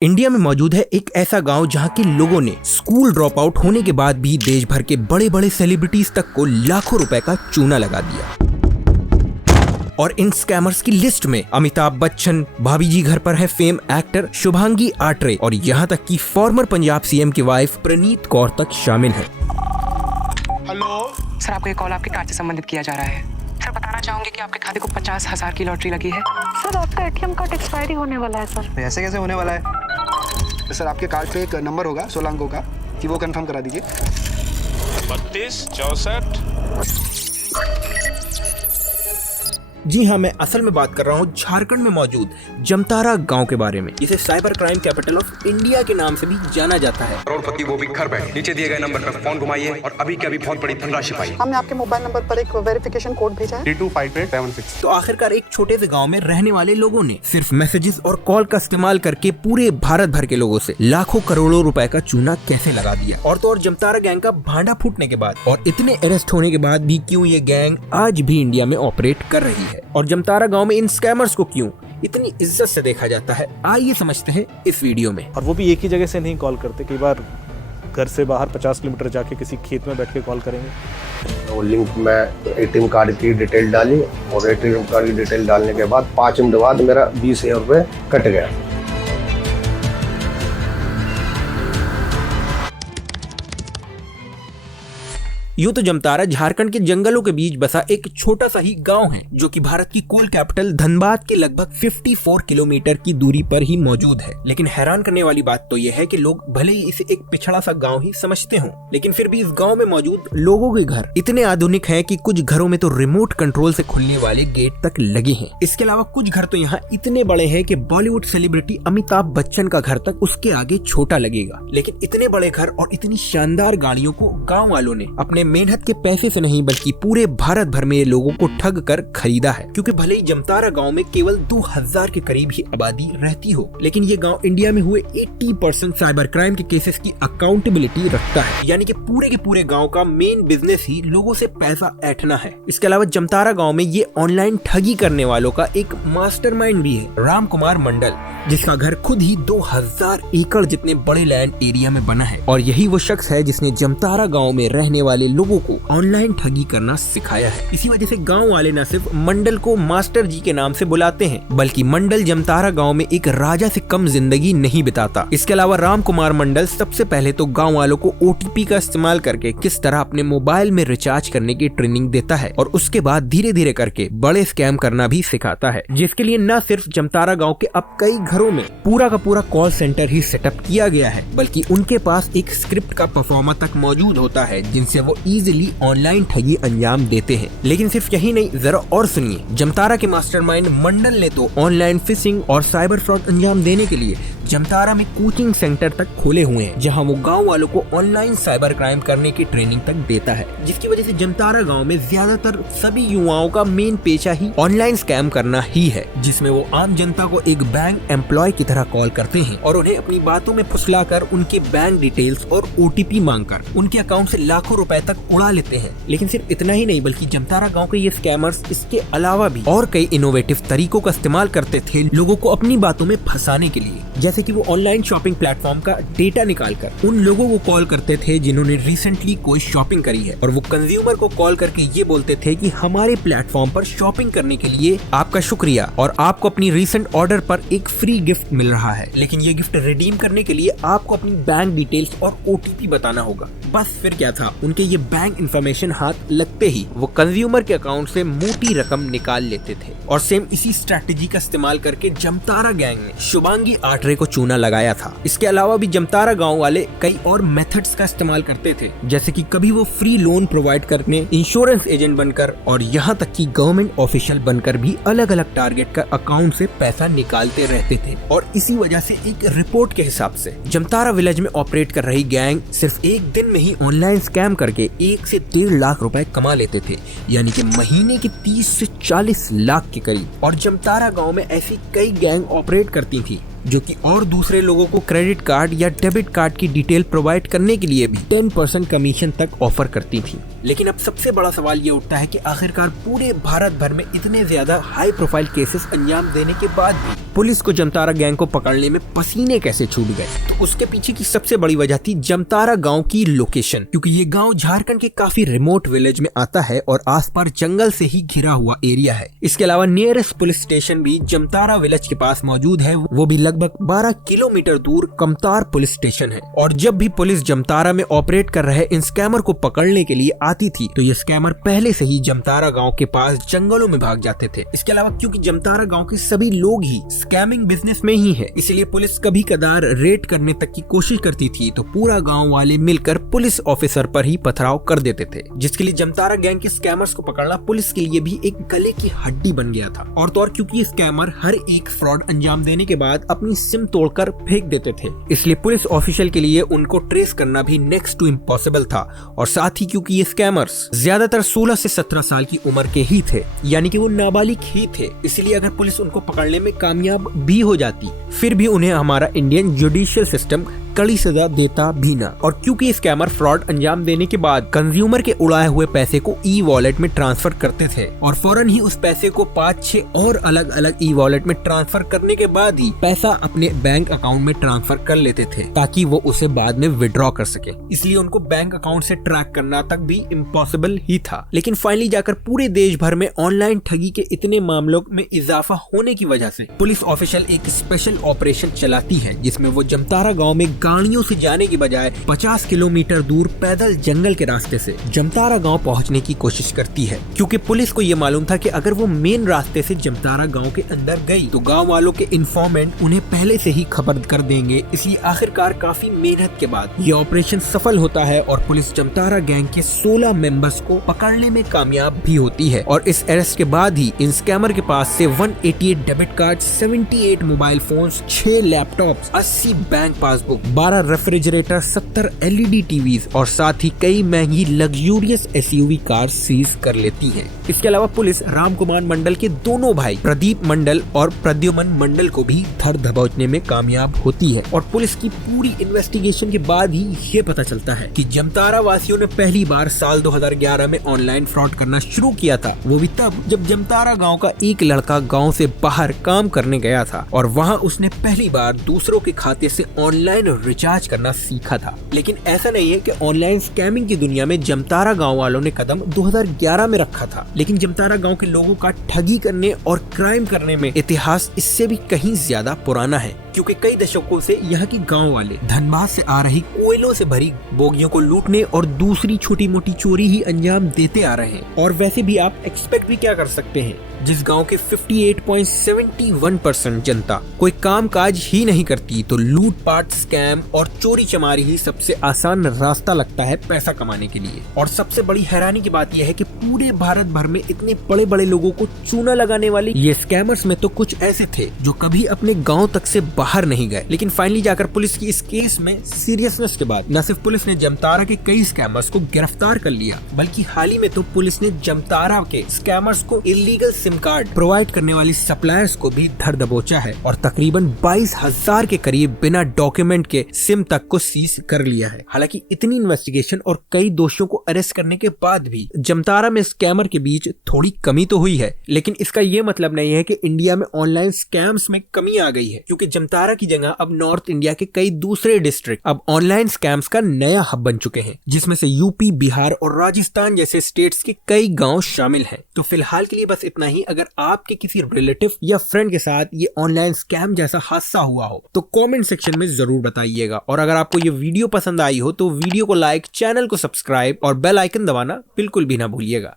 India में मौजूद है एक ऐसा गांव जहां के लोगों ने स्कूल ड्रॉप आउट होने के बाद भी देश भर के बड़े बड़े सेलिब्रिटीज तक को लाखों रुपए का चूना लगा दिया। और इन स्कैमर्स की लिस्ट में अमिताभ बच्चन, भाभी जी घर पर है फेम एक्टर शुभांगी आट्रे और यहाँ तक कि फॉर्मर पंजाब सीएम की वाइफ प्रणीत कौर तक शामिल है। हेलो सर, आपको ये कॉल आपके कार्ड से संबंधित किया जा रहा है। सर बताना चाहूंगी कि आपके खाते को 50,000 की लॉटरी लगी है। सर आपका एटीएम कार्ड एक्सपायरी होने वाला है सर। ऐसे कैसे होने वाला है? सर आपके कार्ड पे एक नंबर होगा 16 अंकों का, कि वो कंफर्म करा दीजिए। 32 64। जी हाँ, मैं असल में बात कर रहा हूँ झारखंड में मौजूद जमतारा गांव के बारे में। इसे cyber crime capital of India के नाम से भी जाना जाता है। करोड़पति वो भी घर बैठे नीचे दिए गए नंबर पर फोन घुमाइए और अभी के अभी बहुत बड़ी धनराशि पाइए। हमने आपके मोबाइल नंबर पर एक वेरिफिकेशन कोड भेजा है 325876। तो आखिरकार एक छोटे से गांव में रहने वाले लोगों ने सिर्फ मैसेजेस और कॉल का इस्तेमाल करके पूरे भारत भर के लोगों से लाखों करोड़ों रुपए का चूना कैसे लगा दिया। और तो और जमतारा गैंग का भांडा फूटने के बाद और इतने अरेस्ट होने के बाद भी क्यों ये गैंग आज भी इंडिया में ऑपरेट कर रही है और जमतारा गांव में इन स्कैमर्स को क्यों इतनी इज्जत से देखा जाता है, आइए समझते हैं इस वीडियो में। और वो भी एक ही जगह से नहीं कॉल करते, कई बार घर से बाहर 50 किलोमीटर जाके किसी खेत में बैठ के कॉल करेंगे। वो लिंक में एटीएम कार्ड की डिटेल डाली और एटीएम कार्ड की डिटेल डालने के बाद 5 मिनट बाद मेरा 20,000 रुपये कट गया। यूं तो जमतारा झारखंड के जंगलों के बीच बसा एक छोटा सा ही गांव है जो कि भारत की कोल कैपिटल धनबाद के लगभग 54 किलोमीटर की दूरी पर ही मौजूद है। लेकिन हैरान करने वाली बात तो यह है कि लोग भले ही इसे एक पिछड़ा सा गांव ही समझते हों, लेकिन फिर भी इस गांव में मौजूद लोगों के घर इतने आधुनिक हैं कि कुछ घरों में तो रिमोट कंट्रोल से खुलने वाले गेट तक लगे हैं। इसके अलावा कुछ घर तो यहाँ इतने बड़े हैं कि बॉलीवुड सेलिब्रिटी अमिताभ बच्चन का घर तक उसके आगे छोटा लगेगा। लेकिन इतने बड़े घर और इतनी शानदार गाड़ियों को गाँव वालों ने अपने मेहनत के पैसे से नहीं बल्कि पूरे भारत भर में लोगों को ठग कर खरीदा है। क्योंकि भले ही जमतारा गांव में केवल 2000 के करीब ही आबादी रहती हो, लेकिन ये गांव इंडिया में हुए 80% साइबर क्राइम के केसेस की अकाउंटेबिलिटी रखता है। यानी कि पूरे के पूरे गांव का मेन बिजनेस ही लोगों से पैसा ऐंठना है। इसके अलावा जमतारा गाँव में ये ऑनलाइन ठगी करने वालों का एक मास्टरमाइंड भी है, राम कुमार मंडल, जिसका घर खुद ही 2000 एकड़ जितने बड़े लैंड एरिया में बना है। और यही वो शख्स है जिसने जमतारा गांव में रहने वाले लोगों को ऑनलाइन ठगी करना सिखाया है। इसी वजह से गांव वाले न सिर्फ मंडल को मास्टर जी के नाम से बुलाते हैं, बल्कि मंडल जमतारा गांव में एक राजा से कम जिंदगी नहीं बिताता। इसके अलावा राम कुमार मंडल सबसे पहले तो गांव वालों को ओटीपी का इस्तेमाल करके किस तरह अपने मोबाइल में रिचार्ज करने की ट्रेनिंग देता है और उसके बाद धीरे धीरे करके बड़े स्कैम करना भी सिखाता है, जिसके लिए न सिर्फ जमतारा गाँव के अब कई घरों में पूरा का पूरा कॉल सेंटर ही सेटअप किया गया है, बल्कि उनके पास एक स्क्रिप्ट का परफॉर्मर तक मौजूद होता है जिनसे वो इजीली ऑनलाइन ठगी अंजाम देते हैं। लेकिन सिर्फ यही नहीं, जरा और सुनिए। जमतारा के मास्टरमाइंड मंडल ने तो ऑनलाइन फिशिंग और साइबर फ्रॉड अंजाम देने के लिए जमतारा में कोचिंग सेंटर तक खोले हुए हैं, जहां वो गांव वालों को ऑनलाइन साइबर क्राइम करने की ट्रेनिंग तक देता है, जिसकी वजह से जमतारा गांव में ज्यादातर सभी युवाओं का मेन पेशा ही ऑनलाइन स्कैम करना ही है, जिसमें वो आम जनता को एक बैंक एम्प्लॉय की तरह कॉल करते हैं और उन्हें अपनी बातों में फुसलाकर उनके बैंक डिटेल्स और ओटीपी मांगकर उनके अकाउंट से लाखों रुपए तक उड़ा लेते हैं। लेकिन सिर्फ इतना ही नहीं, बल्कि जमतारा गांव के ये स्कैमर्स इसके अलावा भी और कई इनोवेटिव तरीकों का इस्तेमाल करते थे लोगों को अपनी बातों में फंसाने के लिए। जैसे कि वो ऑनलाइन शॉपिंग प्लेटफॉर्म का डेटा निकालकर उन लोगों को कॉल करते थे जिन्होंने रिसेंटली कोई शॉपिंग करी है, और वो कंज्यूमर को कॉल करके ये बोलते थे कि हमारे प्लेटफॉर्म पर शॉपिंग करने के लिए आपका शुक्रिया और आपको अपनी रिसेंट ऑर्डर पर एक फ्री गिफ्ट मिल रहा है। लेकिन ये गिफ्ट रिडीम करने के लिए आपको अपनी बैंक डिटेल्स और ओटीपी बताना होगा। बस फिर क्या था, उनके ये बैंक इंफॉर्मेशन हाथ लगते ही वो कंज्यूमर के अकाउंट से मोटी रकम निकाल लेते थे। और सेम इसी स्ट्रैटेजी का इस्तेमाल करके जमतारा गैंग ने शुभांगी आट्रे को चूना लगाया था। इसके अलावा भी जमतारा गांव वाले कई और मेथड्स का इस्तेमाल करते थे, जैसे कि कभी वो फ्री लोन प्रोवाइड करने, इंश्योरेंस एजेंट बनकर और यहाँ तक कि गवर्नमेंट ऑफिशियल बनकर भी अलग अलग टारगेट का अकाउंट से पैसा निकालते रहते थे। और इसी वजह से एक रिपोर्ट के हिसाब से जमतारा विलेज में ऑपरेट कर रही गैंग सिर्फ एक दिन में ही ऑनलाइन स्कैम करके 1 से 1.5 लाख रुपए कमा लेते थे, यानी कि महीने के 30 से 40 लाख के करीब। और जमतारा गांव में ऐसी कई गैंग ऑपरेट करती थी जो कि और दूसरे लोगों को क्रेडिट कार्ड या डेबिट कार्ड की डिटेल प्रोवाइड करने के लिए भी 10% कमीशन तक ऑफर करती थी। लेकिन अब सबसे बड़ा सवाल ये उठता है कि आखिरकार पूरे भारत भर में इतने ज्यादा हाई प्रोफाइल केसेस अंजाम देने के बाद भी पुलिस को जमतारा गैंग को पकड़ने में पसीने कैसे छूट गए। तो उसके पीछे की सबसे बड़ी वजह थी जमतारा गांव की लोकेशन, क्योंकि ये गांव झारखंड के काफी रिमोट विलेज में आता है और आसपास जंगल से ही घिरा हुआ एरिया है। इसके अलावा नियरेस्ट पुलिस स्टेशन भी जमतारा विलेज के पास मौजूद है, वो भी लगभग 12 किलोमीटर दूर कमतार पुलिस स्टेशन है। और जब भी पुलिस जमतारा में ऑपरेट कर रहे इन स्कैमर को पकड़ने के लिए आती थी तो ये स्कैमर पहले से ही जमतारा गांव के पास जंगलों में भाग जाते थे। इसके अलावा क्योंकि जमतारा गांव के सभी लोग ही स्कैमिंग बिजनेस में ही है, इसलिए पुलिस कभी कदार रेड करने तक की कोशिश करती थी तो पूरा गांव वाले मिलकर पुलिस ऑफिसर पर ही पथराव कर देते थे, जिसके लिए जमतारा गैंग के स्कैमर्स को पकड़ना पुलिस के लिए भी एक गले की हड्डी बन गया था। और तो और क्योंकि स्कैमर हर एक फ्रॉड अंजाम देने के बाद अपनी सिम तोड़कर फेंक देते थे, इसलिए पुलिस ऑफिशियल के लिए उनको ट्रेस करना भी नेक्स्ट टू इम्पॉसिबल था। और साथ ही क्योंकि ये स्कैमर्स ज्यादातर 16 से 17 साल की उम्र के ही थे, यानी कि वो नाबालिग ही थे, इसलिए अगर पुलिस उनको पकड़ने में कामयाब भी हो जाती फिर भी उन्हें हमारा इंडियन जुडिशियल सिस्टम कड़ी सजा देता भी ना। और क्योंकि स्कैमर फ्रॉड अंजाम देने के बाद कंज्यूमर के उड़ाए हुए पैसे को ई वॉलेट में ट्रांसफर करते थे और फौरन ही उस पैसे को 5-6 और अलग अलग ई वॉलेट में ट्रांसफर करने के बाद ही पैसा अपने बैंक अकाउंट में ट्रांसफर कर लेते थे ताकि वो उसे बाद में विड्रॉ कर सके, इसलिए उनको बैंक अकाउंट से ट्रैक करना तक भी इम्पॉसिबल ही था। लेकिन फाइनली जाकर पूरे देश भर में ऑनलाइन ठगी के इतने मामलों में इजाफा होने की वजह से पुलिस ऑफिशियल एक स्पेशल ऑपरेशन चलाती है, जिसमें वो जमतारा गाँव में गाड़ियों से जाने की बजाय 50 किलोमीटर दूर पैदल जंगल के रास्ते से जमतारा गांव पहुंचने की कोशिश करती है, क्योंकि पुलिस को ये मालूम था कि अगर वो मेन रास्ते से जमतारा गांव के अंदर गई तो गांव वालों के इन्फॉर्मेंट उन्हें पहले से ही खबर कर देंगे। इसलिए आखिरकार काफी मेहनत के बाद ये ऑपरेशन सफल होता है और पुलिस जमतारा गैंग के 16 मेंबर्स को पकड़ने में कामयाब भी होती है। और इस अरेस्ट के बाद ही इन स्कैमर के पास से 188 debit card, 78 mobile phones, 6 laptops, 80 bank passbook, 12 refrigerator, 70 LED TVs और साथ ही कई महंगी लग्जूरियस SUV कार सीज कर लेती है। इसके अलावा पुलिस राम कुमार मंडल के दोनों भाई प्रदीप मंडल और प्रद्युमन मंडल को भी धर दबोचने में कामयाब होती है। और पुलिस की पूरी इन्वेस्टिगेशन के बाद ही ये पता चलता है कि जमतारा वासियों ने पहली बार साल 2011 में ऑनलाइन फ्रॉड करना शुरू किया था, वो भी तब जब जमतारा गाँव का एक लड़का गाँव से बाहर काम करने गया था और वहाँ उसने पहली बार दूसरों के खाते से ऑनलाइन रिचार्ज करना सीखा था। लेकिन ऐसा नहीं है कि ऑनलाइन स्कैमिंग की दुनिया में जमतारा गांव वालों ने कदम 2011 में रखा था, लेकिन जमतारा गांव के लोगों का ठगी करने और क्राइम करने में इतिहास इससे भी कहीं ज्यादा पुराना है, क्योंकि कई दशकों से यहाँ के गांव वाले धनबाद से आ रही कोयलों से भरी बोगियों को लूटने और दूसरी छोटी मोटी चोरी ही अंजाम देते आ रहे हैं। और वैसे भी आप एक्सपेक्ट भी क्या कर सकते हैं, जिस गांव के 58.71% जनता कोई काम काज ही नहीं करती, तो लूटपाट, स्कैम और चोरी चमारी ही सबसे आसान रास्ता लगता है पैसा कमाने के लिए। और सबसे बड़ी हैरानी की बात यह है कि पूरे भारत भर में इतने बड़े बड़े लोगों को चूना लगाने वाले ये स्कैमर्स में तो कुछ ऐसे थे जो कभी अपने गाँव तक से बाहर नहीं गए। लेकिन फाइनली जाकर पुलिस की इस केस में सीरियसनेस के बाद न सिर्फ पुलिस ने जमतारा के कई स्कैमर्स को गिरफ्तार कर लिया, बल्कि हाल ही में तो पुलिस ने जमतारा के स्कैमर्स को इलीगल सिम कार्ड प्रोवाइड करने वाली सप्लायर्स को भी धर दबोचा है और तकरीबन 22,000 के करीब बिना डॉक्यूमेंट के सिम तक को सीज कर लिया है। हालांकि इतनी इन्वेस्टिगेशन और कई दोषियों को अरेस्ट करने के बाद भी जमतारा में स्कैमर के बीच थोड़ी कमी तो हुई है, लेकिन इसका ये मतलब नहीं है कि इंडिया में ऑनलाइन स्कैम्स में कमी आ गई है, क्योंकि जमतारा की जगह अब नॉर्थ इंडिया के कई दूसरे डिस्ट्रिक्ट अब ऑनलाइन स्कैम्स का नया हब बन चुके हैं, जिसमें से यूपी, बिहार और राजस्थान जैसे स्टेट्स के कई गाँव शामिल हैं। तो फिलहाल के लिए बस इतना ही। अगर आपके किसी रिलेटिव या फ्रेंड के साथ ये ऑनलाइन स्कैम जैसा हादसा हुआ हो तो कमेंट सेक्शन में जरूर बताइएगा। और अगर आपको ये वीडियो पसंद आई हो तो वीडियो को लाइक, चैनल को सब्सक्राइब और बेल आइकन दबाना बिल्कुल भी ना भूलिएगा।